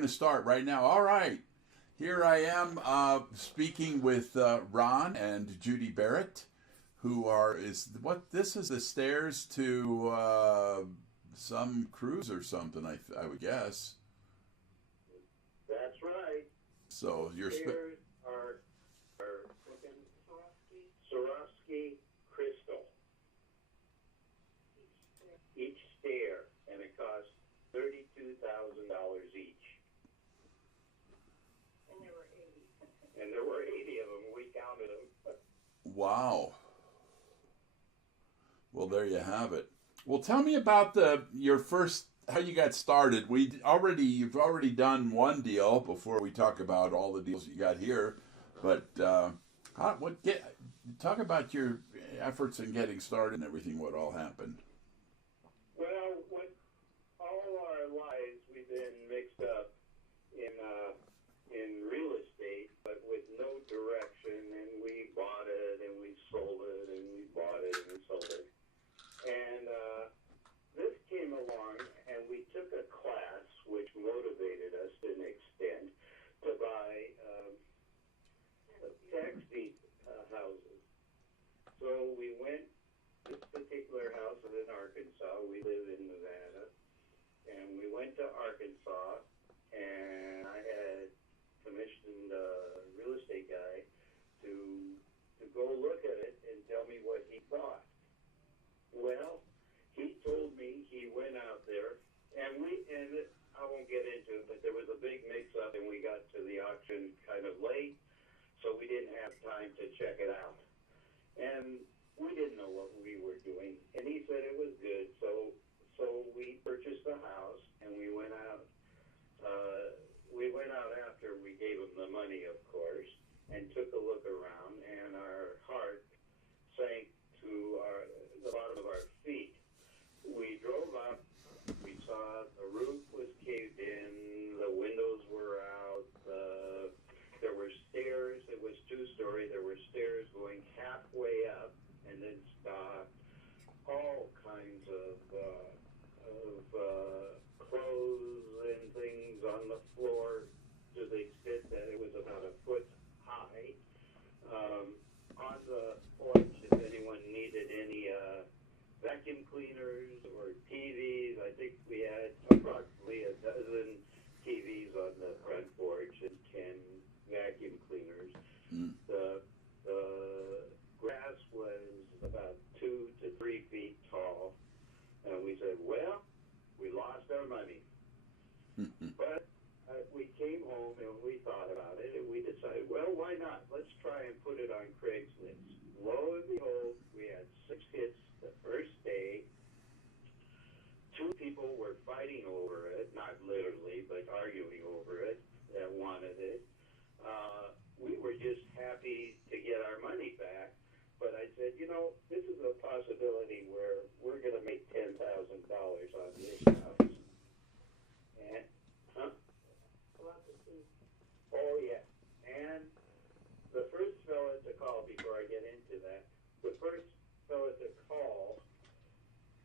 going to start right now. All right. Here I am speaking with Ron and Judy Barrett, who are this is the stairs to some cruise or something. I would guess. That's right. So you're Stairs are Swarovski crystal. Each stair, and it costs $32,000 each. And there were 80 of them. We counted them. Wow. Well, there you have it. Well, tell me about your first how you got started. You've already done one deal before we talk about all the deals you got here, but talk about your efforts in getting started and everything. What all happened? Well, all our lives we've been mixed up in real estate, but with no direction, and we bought it and we sold it and we bought it and we sold it. And this came along, and we took a class which motivated us to an extent to buy tax deed houses. So we went. This particular house is in Arkansas. We live in Nevada, and we went to Arkansas, and I had commissioned a real estate guy to go look at it and tell me what he thought. Well, he told me he went out there, and I won't get into it, but there was a big mix-up, and we got to the auction kind of late, so we didn't have time to check it out. And we didn't know what we were doing, and he said it was good, so we purchased the house, and we went out. We went out after we gave him the money, of course, and took a look around, and our heart sank to the bottom of our feet. We drove up. We saw the roof was caved in. The windows were out. There were stairs. It was two-story. There were stairs going halfway up and then stopped. All kinds of clothes and things on the floor to the extent that it was about a foot high. On the porch, if anyone needed any vacuum cleaners or TVs, I think we had approximately a dozen TVs on the front porch and 10 vacuum cleaners. Mm. The grass was about 2 to 3 feet tall, and we said, well, we lost our money. But we came home and we thought about it, and we decided, well, why not? Let's try and put it on Craigslist. Lo and behold, we had 6 hits the first day. 2 people were fighting over it, not literally, but arguing over it, that wanted it. We were just happy to get our money back, but I said, this is a possibility where we're going to make $10,000 on this house. And, oh, yeah. And the first fella to call, before I get into that, the first fella to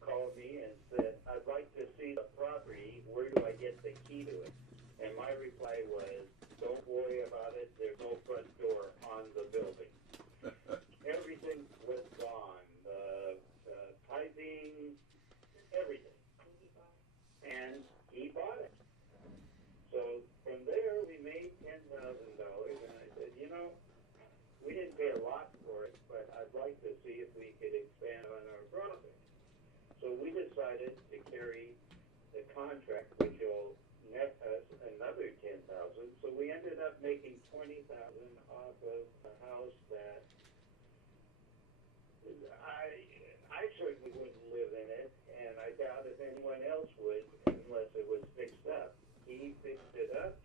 called me and said, I'd like to see the property. Where do I get the key to it? And my reply was, don't worry about it. There's no front door on the building. Everything was gone. The piping, everything. And he bought it. So from there, we made $10,000. And I said, we didn't pay a lot for it, but I'd like to see if we could expand on our profit. So we decided to carry the contract, which will net us another $10,000. So we ended up making $20,000 off of a house that I certainly wouldn't live in it, and I doubt if anyone else would unless it was fixed up. He fixed it up.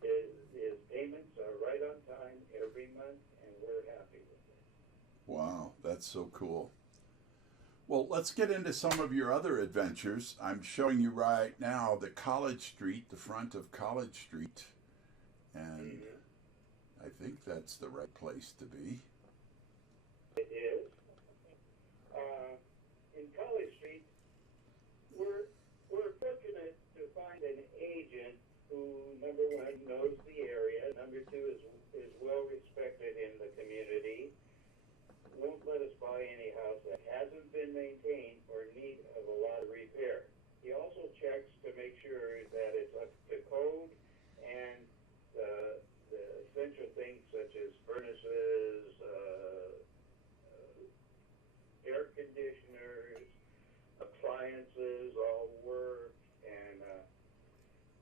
His payments are right on time every month, and we're happy with it. Wow, that's so cool. Well, let's get into some of your other adventures. I'm showing you right now the front of College Street, and I think that's the right place to be. It is. In College Street, we're fortunate to find an agent who number one, knows the area. Number two, is well respected in the community. Won't let us buy any house that hasn't been maintained or need of a lot of repair. He also checks to make sure that it's up to code and the essential things such as furnaces, air conditioners, appliances all work. And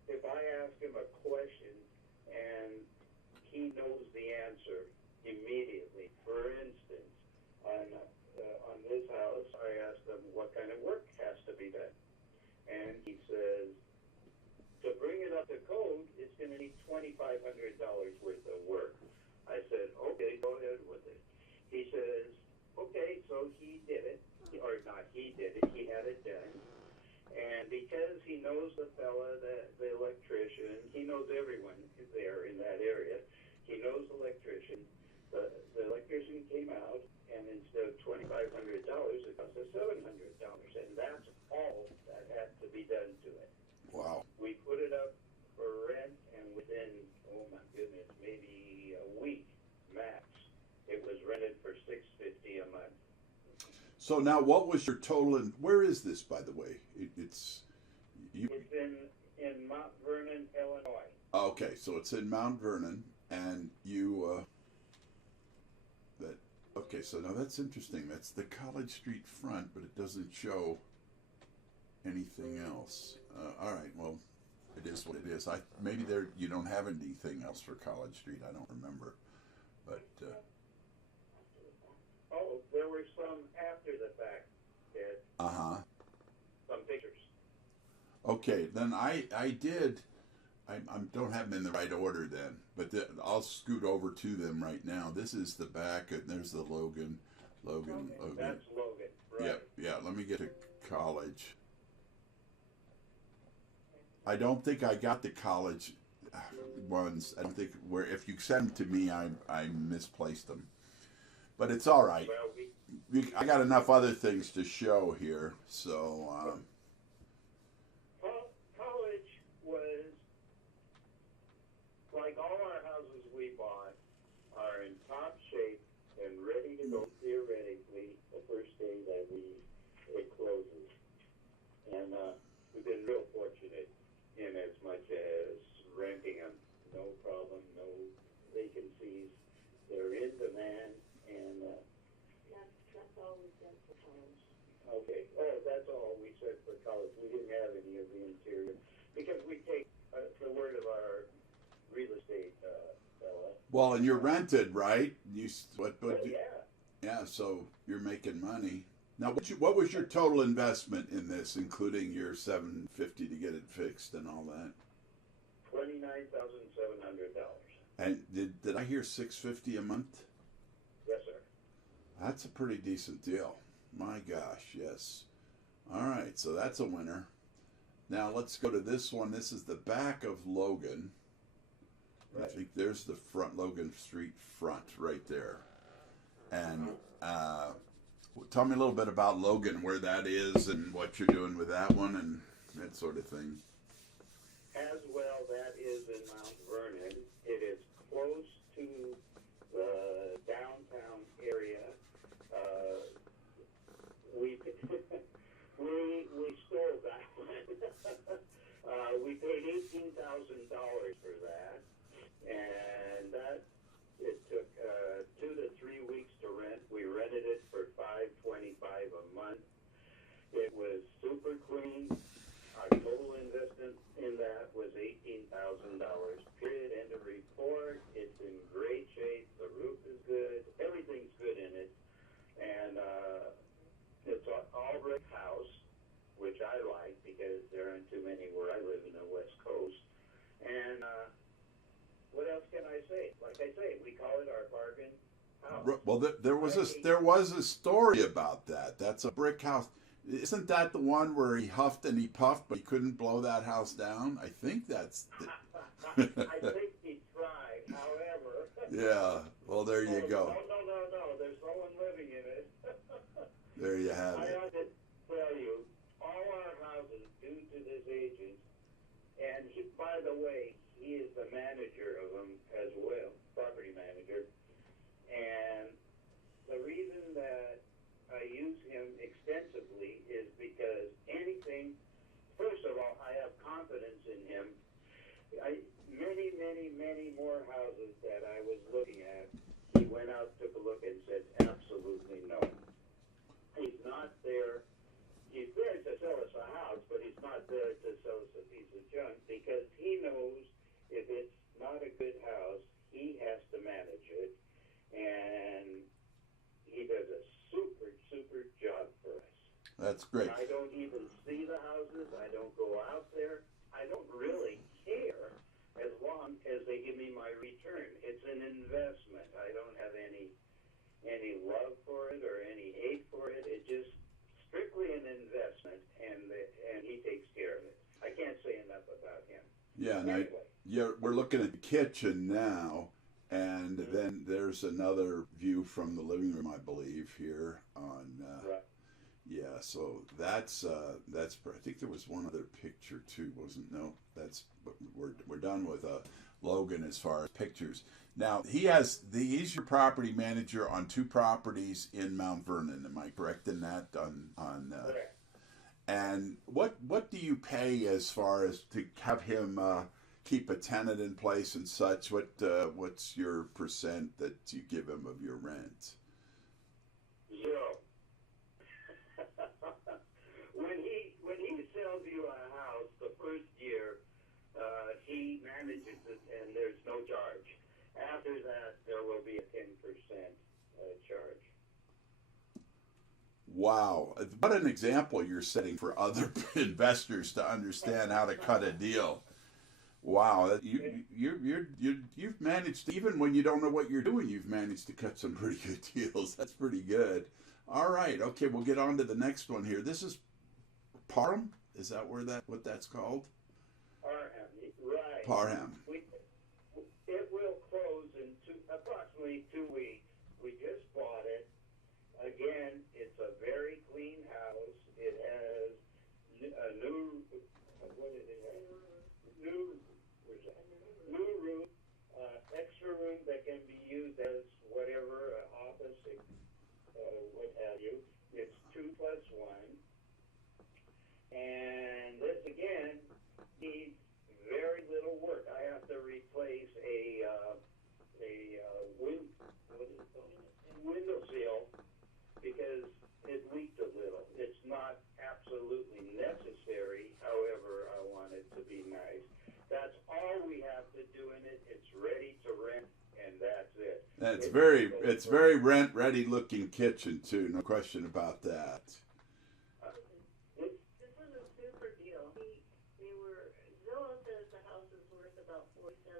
if I ask him a question and he knows the answer immediately, for instance, on this house, I asked him what kind of work has to be done. And he says, to bring it up to code, it's going to need $2,500 worth of work. I said, okay, go ahead with it. He says, okay, so he did it, or not he did it, he had it done. And because he knows the fella, the electrician, he knows everyone there in that area. He knows the electrician. The electrician came out, and instead of $2,500, it cost us $700, and that's all that had to be done to it. Wow. We put it up for rent, and within, oh my goodness, maybe a week max, it was rented for $650 a month. So now, what was your total? And where is this, by the way? It's in Mount Vernon, Illinois. Okay, so it's in Mount Vernon, and you. Okay, so now that's interesting. That's the College Street front, but it doesn't show anything else. All right, well, it is what it is. Maybe you don't have anything else for College Street. I don't remember, but. Oh, there were some after the fact. Some pictures. Okay, then I did. I don't have them in the right order then, but I'll scoot over to them right now. This is the back, and there's the Logan. Okay, that's Logan, right? Yeah. Let me get to College. I don't think I got the College ones. I don't think if you send them to me, I misplaced them. But it's all right. Well, I got enough other things to show here, so. College was, like all our houses we bought, are in top shape and ready to go theoretically the first day that it closes. And we've been real fortunate in as much as renting them. No problem, no vacancies. They're in demand, and that's all we said for college. Okay, that's all we said for college. We didn't have any of the interior because we take the word of our real estate fella. Well, and you're rented, right? Yeah, so you're making money. Now, what was your total investment in this, including your $750 to get it fixed and all that? $29,700. And did I hear $650 a month? Yes, sir. That's a pretty decent deal. My gosh, yes. All right, so that's a winner. Now let's go to this one. This is the back of Logan. Right. I think there's the front, Logan Street front right there. And tell me a little bit about Logan, where that is and what you're doing with that one and that sort of thing. As well, that is in Mount Vernon. It is close to the downtown area. We stole that one. We paid $18,000 for that, and it took 2 to 3 weeks to rent. We rented it for $525 a month. It was super clean. Our total investment in that was $18,000. Period. End of report. It's in great shape. The roof is good. Everything's good in it. And it's an all-brick house, which I like because there aren't too many where I live in the West Coast. And what else can I say? Like I say, we call it our bargain house. Well, there was a story about that. That's a brick house. Isn't that the one where he huffed and he puffed, but he couldn't blow that house down? I think that's. I think he tried. However. Yeah. Well, there you go. No. There's no one living in it. There you have it. I have to tell you, all our houses due to this agent, and by the way, he is manager of them as well, property manager. And the reason that I use him extensively is because anything, first of all, I have confidence in him. Many more houses that I was looking at, he went out, took a look, and said, absolutely no. He's not there. He's there to sell us a house, but he's not there to sell us a piece of junk because he knows if it's not a good house, he has to manage it. And he does a super job for us. That's great. I don't even see the houses. I don't go out there. I don't really care as long as they give me my return. It's an investment. I don't have any love for it or any hate for it. It's just strictly an investment, and he takes care of it. I can't say enough about him. Yeah, and anyway. we're looking at the kitchen now, and then there's another view from the living room, I believe, here on. Right. Yeah, so that's. I think there was one other picture too, wasn't? No, that's. We're done with Logan as far as pictures. Now he's your property manager on 2 properties in Mount Vernon. Am I correct in that? Correct. And what do you pay as far as to have him keep a tenant in place and such? What's your percent that you give him of your rent? 0. when he sells you a house the first year, he manages it and there's no charge. After that, there will be a 10% charge. Wow, what an example you're setting for other investors to understand how to cut a deal. Wow, you've managed to, even when you don't know what you're doing, you've managed to cut some pretty good deals. That's pretty good. All right, okay, we'll get on to the next one here. This is Parham. Is that what that's called? Parham, right? Parham. It will close in approximately 2 weeks. We just bought it. Again, it's a very clean house. It has a new, what did it have? New room, extra room that can be used as whatever, office, what have you. It's 2 plus 1. And this again needs very little work. I have to replace a window seal because it leaked a little. It's not absolutely necessary. However, I want it to be nice. That's all we have to do in it. It's ready to rent, and that's it. It's very rent ready looking kitchen too. No question about that. This was a super deal. Zillow says the house is worth about $47,000.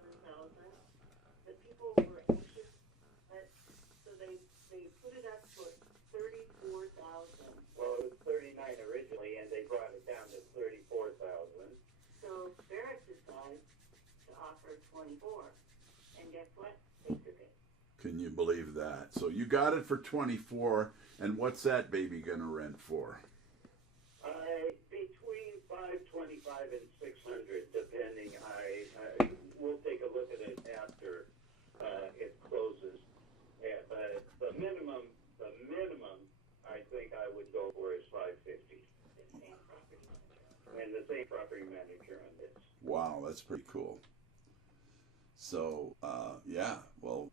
The people were anxious, so they put it up for $34,000. Well, it was 39 originally, and they brought it down to 34,000. So Barrett decided to offer 24, and guess what? They took it. Can you believe that? So you got it for 24, and what's that baby gonna rent for? Between $525 and $600, depending. We'll take a look at it after it closes. Yeah, but the minimum I think I would go for is $550. And the same property manager on this. Wow, that's pretty cool. So, yeah, well,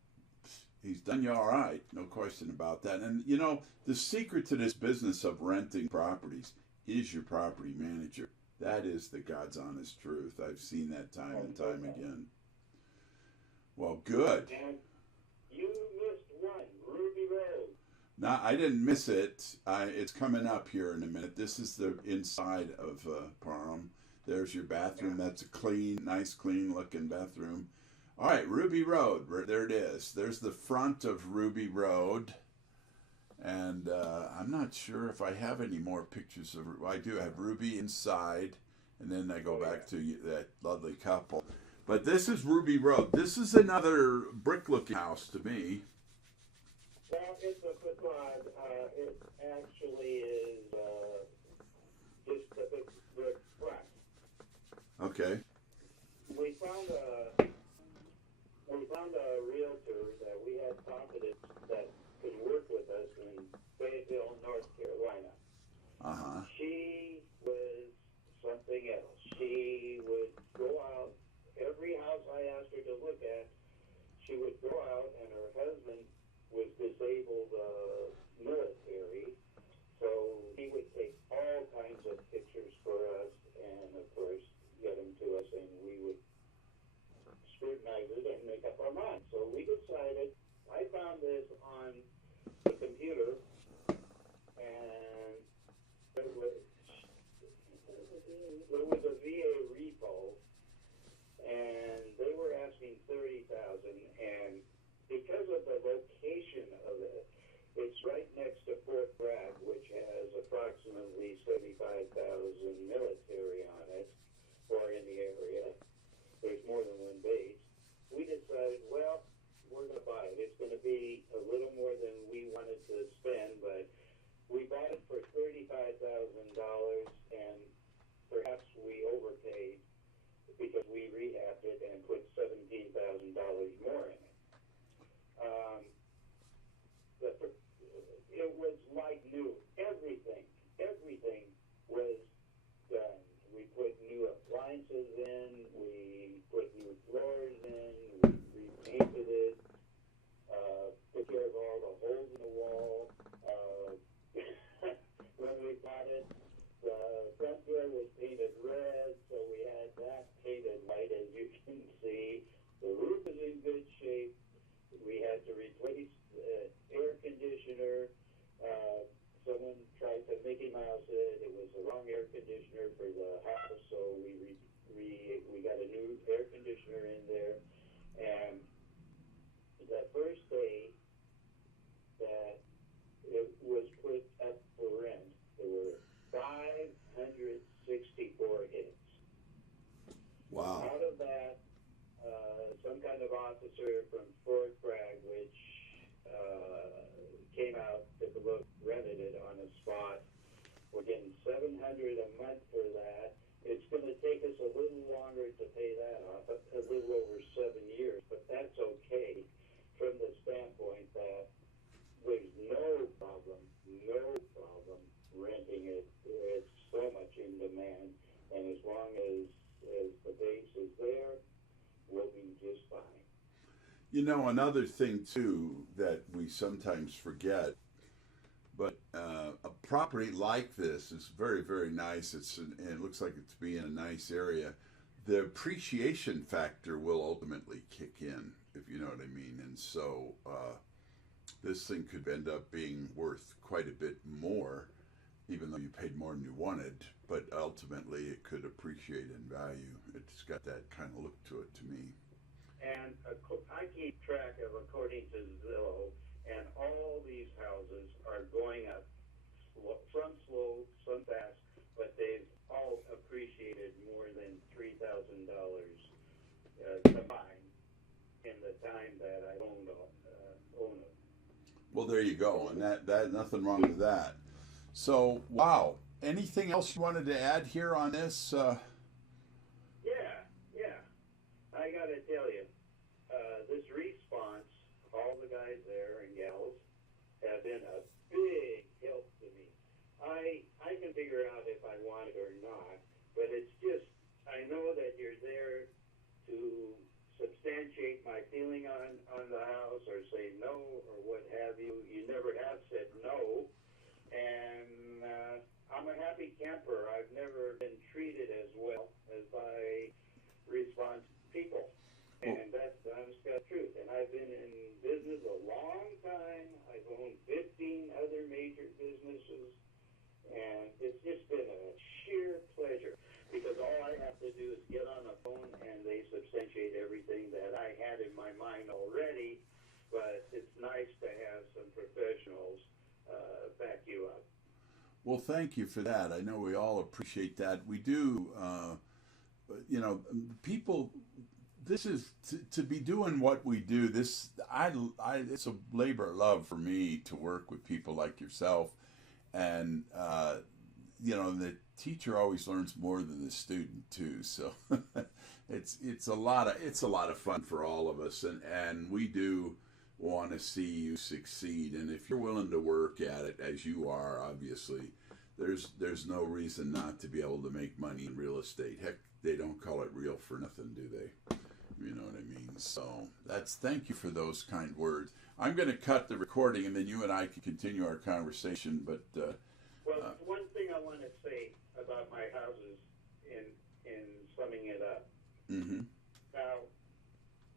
he's done you all right, no question about that. And, you know, the secret to this business of renting properties is your property manager. That is the God's honest truth. I've seen that time and time again. Well, good. And you missed one, Ruby Road. No, I didn't miss it. It's coming up here in a minute. This is the inside of Parham. There's your bathroom. That's a nice, clean-looking bathroom. All right, Ruby Road. There it is. There's the front of Ruby Road. And I'm not sure if I have any more pictures of. I do have Ruby inside, and then I go back to that lovely couple. But this is Ruby Road. This is another brick-looking house to me. Well, it's a facade. It actually is just the front. Okay. We found a officer from Fort Bragg, which came out, took a look, rented it on the spot. We're getting $700 a month for that. It's going to take us a little longer to pay that off, a little over 7 years, but that's okay from the standpoint that there's no problem renting it. It's so much in demand, and as long as the base is there, we'll be just fine. You know, another thing too that we sometimes forget, but a property like this is very, very nice. And it looks like it's being a nice area. The appreciation factor will ultimately kick in, if you know what I mean. And so this thing could end up being worth quite a bit more, even though you paid more than you wanted. But ultimately, it could appreciate in value. It's got that kind of look to it to me. And I keep track of, according to Zillow, and all these houses are going up, some slow, some fast, but they've all appreciated more than $3,000 combined in the time that I own them. Well, there you go, and that nothing wrong with that. So, wow. Anything else you wanted to add here on this? Yeah. I got to tell you, this response, all the guys there and gals have been a big help to me. I can figure out if I want it or not, but it's just, I know that you're there to substantiate my feeling on the house or say no or what have you. You never have said no, and I'm a happy camper. I've never been treated as well as I respond to people. And that's the honest God truth. And I've been in business a long time. I've owned 15 other major businesses. And it's just been a sheer pleasure because all I have to do is get on the phone and they substantiate everything that I had in my mind already. But it's nice to have some professionals back you up. Well, thank you for that. I know we all appreciate that. We do, people. This is to be doing what we do. It's a labor of love for me to work with people like yourself, and the teacher always learns more than the student too. So it's a lot of fun for all of us, and we do want to see you succeed. And if you're willing to work at it as you are, obviously, there's no reason not to be able to make money in real estate. Heck, they don't call it real for nothing, do they? You know what I mean? So thank you for those kind words. I'm going to cut the recording, and then you and I can continue our conversation. But one thing I want to say about my houses in summing it up. Mm-hmm. Now,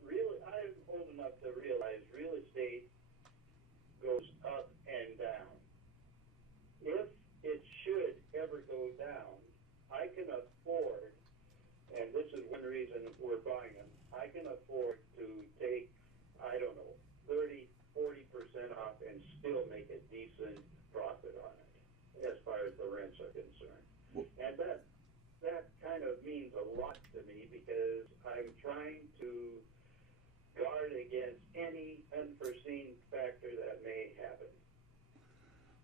really, I'm old enough to realize real estate goes up and down. If it should ever go down, I can afford, and this is one reason we're buying them, I can afford to take, 30, 40% off and still make a decent profit on it as far as the rents are concerned. And that kind of means a lot to me because I'm trying to guard against any unforeseen factor that may happen.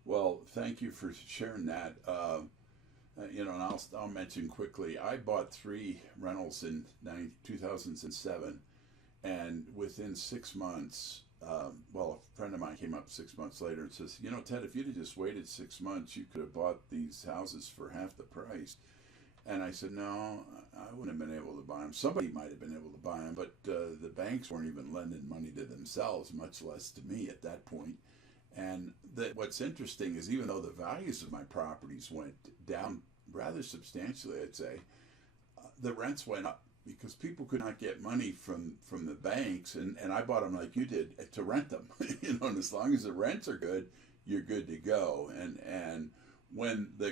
Well, thank you for sharing that. And I'll mention quickly, I bought 3 rentals in 2007, and within 6 months, a friend of mine came up 6 months later and says, Ted, if you'd have just waited 6 months, you could have bought these houses for half the price. And I said, no, I wouldn't have been able to buy them. Somebody might have been able to buy them, but the banks weren't even lending money to themselves, much less to me at that point. And what's interesting is even though the values of my properties went down rather substantially, I'd say, the rents went up because people could not get money from the banks. And I bought them like you did to rent them. And as long as the rents are good, you're good to go. And when the